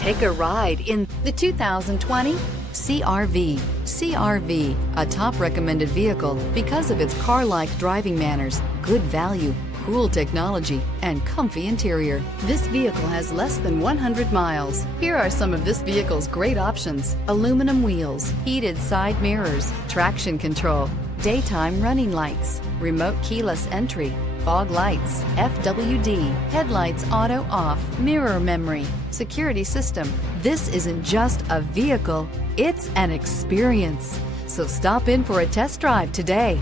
Take a ride in the 2020 CR-V. CR-V, a top recommended vehicle because of its car-like driving manners, good value, cool technology, and comfy interior. This vehicle has less than 100 miles. Here are some of this vehicle's great options: aluminum wheels, heated side mirrors, traction control, daytime running lights, remote keyless entry, fog lights, FWD, headlights auto off, mirror memory, security system. This isn't just a vehicle, it's an experience. So stop in for a test drive today.